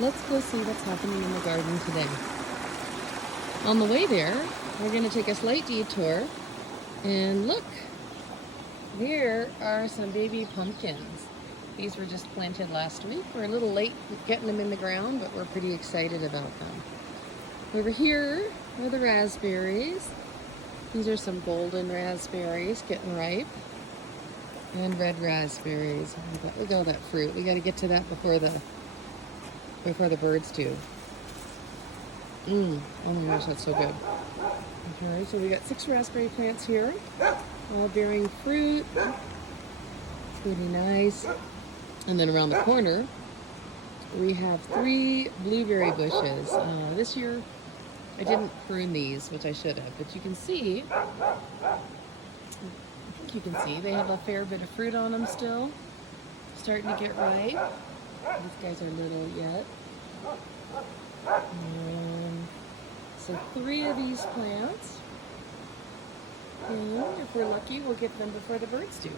let's go see what's happening in the garden today. On the way there, we're going to take a slight detour and look, here are some baby pumpkins. These were just planted last week. We're a little late getting them in the ground, but we're pretty excited about them. Over here are the raspberries. These are some golden raspberries getting ripe. And red raspberries. Look at all that fruit. We got to get to that before the birds do. Oh my gosh, that's so good. Okay, so we got 6 raspberry plants here, all bearing fruit. It's really nice. And then around the corner, we have 3 blueberry bushes. This year, I didn't prune these, which I should have, but you can see, they have a fair bit of fruit on them still. Starting to get ripe. These guys are little yet. So 3 of these plants. And if we're lucky, we'll get them before the birds do.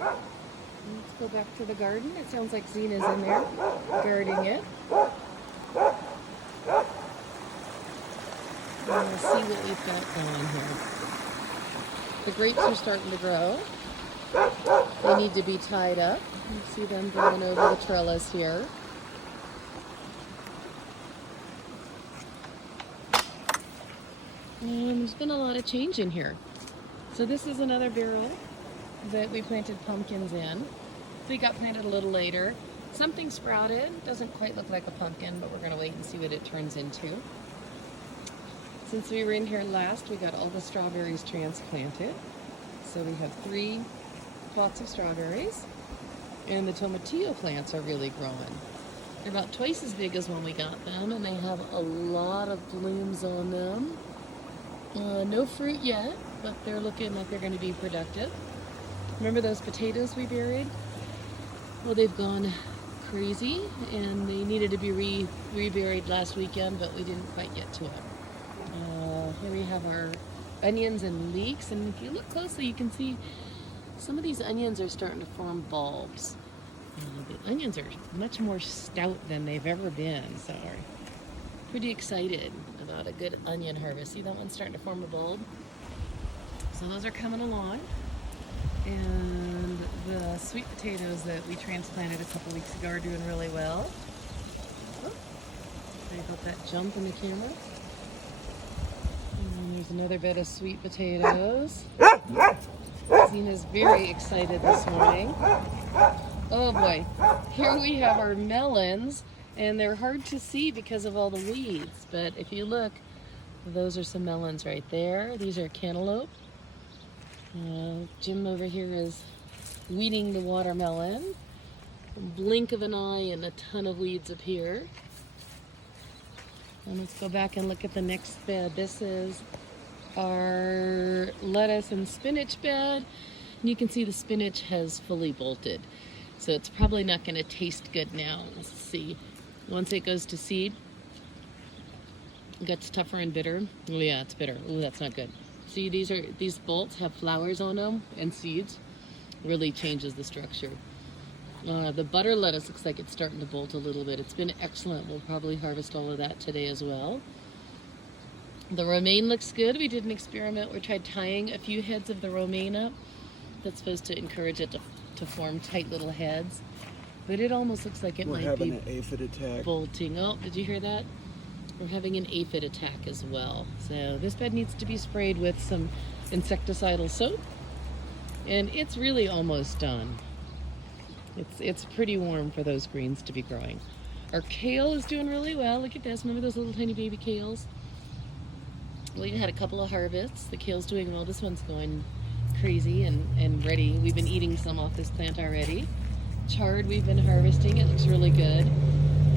Let's go back to the garden. It sounds like Zena's in there guarding it. And we'll see what we've got going here. The grapes are starting to grow. They need to be tied up. You see them growing over the trellis here. And there's been a lot of change in here. So this is another barrel that we planted pumpkins in. They got planted a little later. Something sprouted. Doesn't quite look like a pumpkin, but we're going to wait and see what it turns into. Since we were in here last, we got all the strawberries transplanted. So we have 3 plots of strawberries. And the tomatillo plants are really growing. They're about twice as big as when we got them, and they have a lot of blooms on them. No fruit yet, but they're looking like they're going to be productive. Remember those potatoes we buried? Well, they've gone crazy, and they needed to be reburied last weekend, but we didn't quite get to it. Here we have our onions and leeks, and if you look closely, you can see some of these onions are starting to form bulbs. The onions are much more stout than they've ever been, so we're pretty excited about a good onion harvest. See that one starting to form a bulb? So those are coming along. And the sweet potatoes that we transplanted a couple weeks ago are doing really well. Oh, sorry about that jump in the camera. And there's another bed of sweet potatoes. Zena's very excited this morning. Oh boy, here we have our melons, and they're hard to see because of all the weeds, but if you look, those are some melons right there. These are cantaloupe. Jim over here is weeding the watermelon. A blink of an eye and a ton of weeds up here. And let's go back and look at the next bed. This is our lettuce and spinach bed. And you can see the spinach has fully bolted. So it's probably not going to taste good now. Let's see. Once it goes to seed, it gets tougher and bitter. Oh yeah, it's bitter. Oh, that's not good. See, these bolts have flowers on them and seeds. Really changes the structure. The butter lettuce looks like it's starting to bolt a little bit. It's been excellent. We'll probably harvest all of that today as well. The romaine looks good. We did an experiment. We tried tying a few heads of the romaine up. That's supposed to encourage it to form tight little heads. But it almost looks like We're might having be an aphid attack. bolting. Oh, did you hear that? We're having an aphid attack as well. So this bed needs to be sprayed with some insecticidal soap. And it's really almost done. It's pretty warm for those greens to be growing. Our kale is doing really well. Look at this. Remember those little tiny baby kales? We've had a couple of harvests. The kale's doing well. This one's going crazy and ready. We've been eating some off this plant already. Chard we've been harvesting. It looks really good.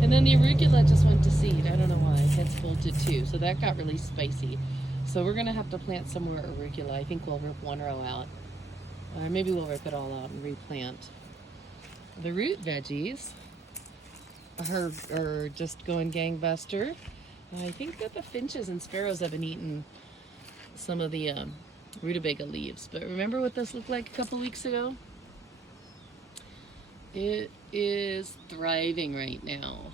And then the arugula just went to seed. I don't know why. It's bolted too. So that got really spicy. So we're going to have to plant some more arugula. I think we'll rip one row out. Or maybe we'll rip it all out and replant. The root veggies are just going gangbuster. I think that the finches and sparrows have been eating some of the rutabaga leaves. But remember what this looked like a couple weeks ago? It is thriving right now.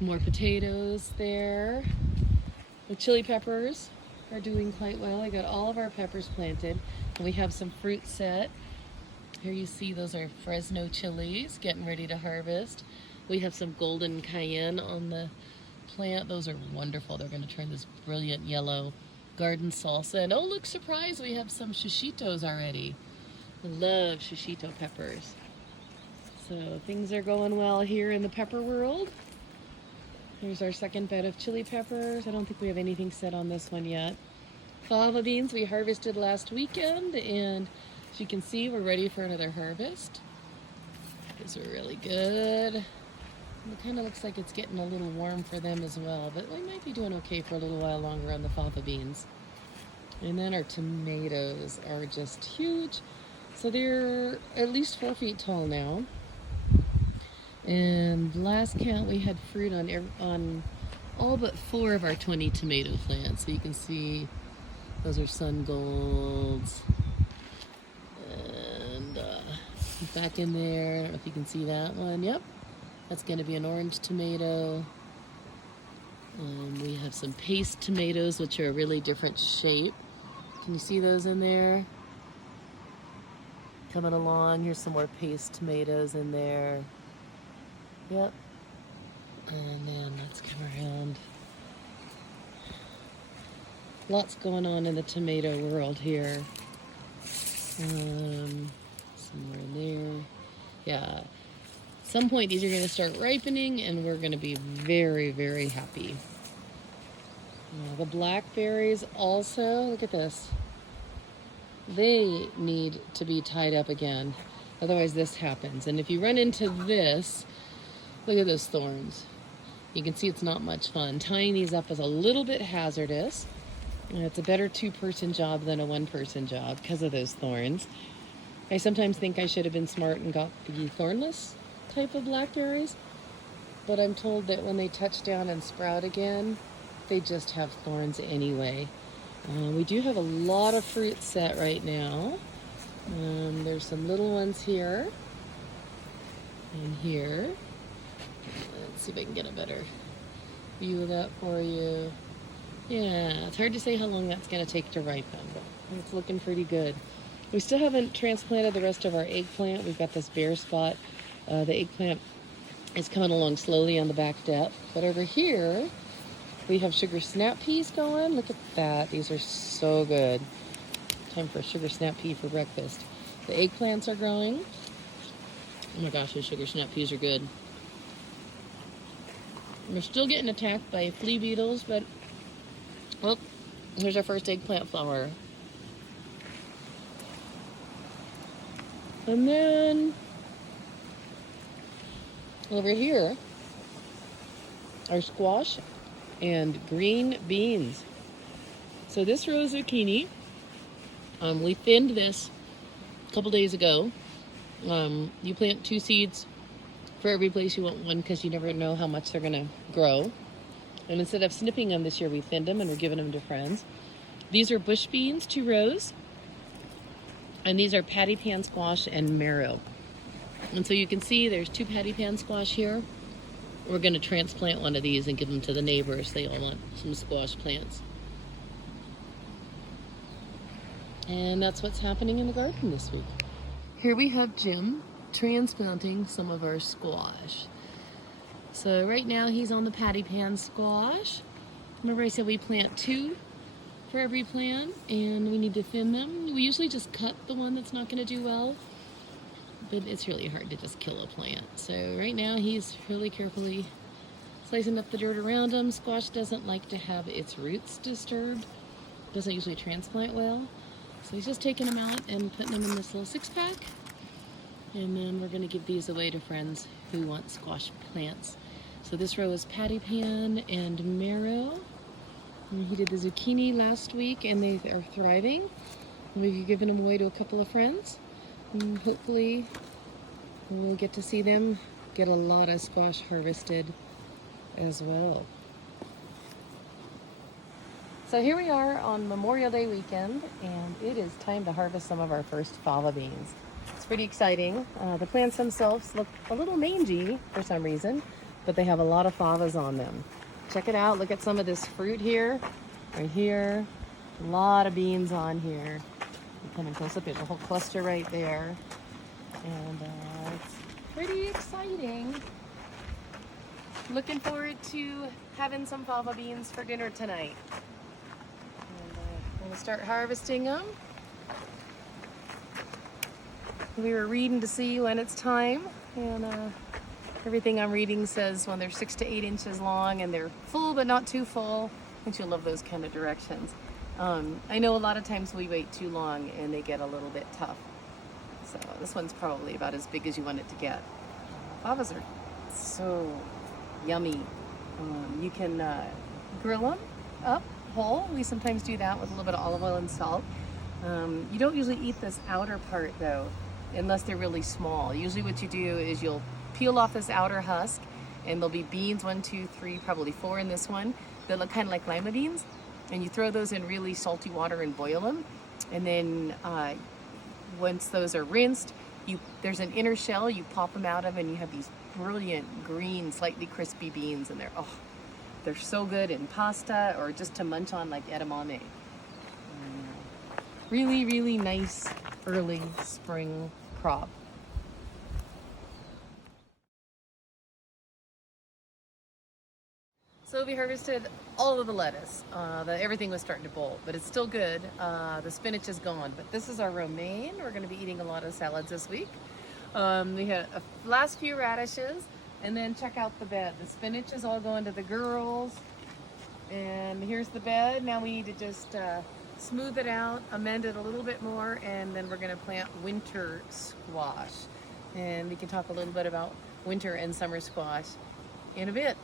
More potatoes there. The chili peppers are doing quite well. I got all of our peppers planted. And we have some fruit set. Here you see those are Fresno chilies, getting ready to harvest. We have some golden cayenne on the plant. Those are wonderful. They're going to turn this brilliant yellow. Garden salsa. And oh, look, surprise, we have some shishitos already. I love shishito peppers. So things are going well here in the pepper world. Here's our second bed of chili peppers. I don't think we have anything set on this one yet. Fava beans we harvested last weekend, and as you can see, we're ready for another harvest. These are really good. It kind of looks like it's getting a little warm for them as well, but we might be doing okay for a little while longer on the fava beans. And then our tomatoes are just huge. So they're at least 4 feet tall now. And last count we had fruit on all but 4 of our 20 tomato plants. So you can see those are sun golds. And back in there, I don't know if you can see that one. Yep, that's going to be an orange tomato. We have some paste tomatoes, which are a really different shape. Can you see those in there? Coming along. Here's some more paste tomatoes in there. Yep. And then let's come around. Lots going on in the tomato world here. Somewhere in there. Yeah. At some point these are going to start ripening and we're going to be very, very happy. The blackberries also, look at this. They need to be tied up again. Otherwise this happens. And if you run into this, look at those thorns. You can see it's not much fun. Tying these up is a little bit hazardous. It's a better 2-person job than a 1-person job because of those thorns. I sometimes think I should have been smart and got the thornless type of blackberries, but I'm told that when they touch down and sprout again, they just have thorns anyway. We do have a lot of fruit set right now. There's some little ones here and here. Let's see if I can get a better view of that for you. Yeah, it's hard to say how long that's going to take to ripen, but it's looking pretty good. We still haven't transplanted the rest of our eggplant. We've got this bare spot. The eggplant is coming along slowly on the back depth. But over here, we have sugar snap peas going. Look at that. These are so good. Time for a sugar snap pea for breakfast. The eggplants are growing. Oh my gosh, those sugar snap peas are good. We're still getting attacked by flea beetles, but well, here's our first eggplant flower. And then over here are squash and green beans. So this row is zucchini. We thinned this a couple days ago. You plant 2 seeds for every place you want one because you never know how much they're going to grow. And instead of snipping them this year, we thinned them and we're giving them to friends. These are bush beans, 2 rows. And these are patty pan squash and marrow. And so you can see there's 2 patty pan squash here. We're going to transplant one of these and give them to the neighbors. They all want some squash plants. And that's what's happening in the garden this week. Here we have Jim transplanting some of our squash. So right now he's on the patty pan squash. Remember I said we plant 2 for every plant and we need to thin them. We usually just cut the one that's not going to do well, but it's really hard to just kill a plant. So right now he's really carefully slicing up the dirt around them. Squash doesn't like to have its roots disturbed. Doesn't usually transplant well. So he's just taking them out and putting them in this little 6-pack. And then we're going to give these away to friends who want squash plants. So this row is patty pan and marrow. And he did the zucchini last week and they are thriving. We've given them away to a couple of friends. And hopefully we'll get to see them get a lot of squash harvested as well. So here we are on Memorial Day weekend and it is time to harvest some of our first fava beans. It's pretty exciting. The plants themselves look a little mangy for some reason. but they have a lot of favas on them. Check it out. Look at some of this fruit here, right here. A lot of beans on here. Coming close up, there's a whole cluster right there. And it's pretty exciting. Looking forward to having some fava beans for dinner tonight. And I'm gonna start harvesting them. We were reading to see when it's time, and everything I'm reading says when they're 6 to 8 inches long and they're full but not too full. Don't you love those kind of directions? I know a lot of times we wait too long and they get a little bit tough. So this one's probably about as big as you want it to get. Favas are so yummy. You can grill them up whole. We sometimes do that with a little bit of olive oil and salt. You don't usually eat this outer part though, unless they're really small. Usually what you do is you'll peel off this outer husk, and there'll be beans, 1, 2, 3, probably 4 in this one, that look kind of like lima beans. And you throw those in really salty water and boil them. And then once those are rinsed, there's an inner shell you pop them out of, and you have these brilliant green, slightly crispy beans, and they're so good in pasta or just to munch on like edamame. Really, really nice early spring crop. So we harvested all of the lettuce. Everything was starting to bolt, but it's still good. The spinach is gone, but this is our romaine. We're gonna be eating a lot of salads this week. We had last few radishes, and then check out the bed. The spinach is all going to the girls. And here's the bed. Now we need to just smooth it out, amend it a little bit more, and then we're gonna plant winter squash. And we can talk a little bit about winter and summer squash in a bit.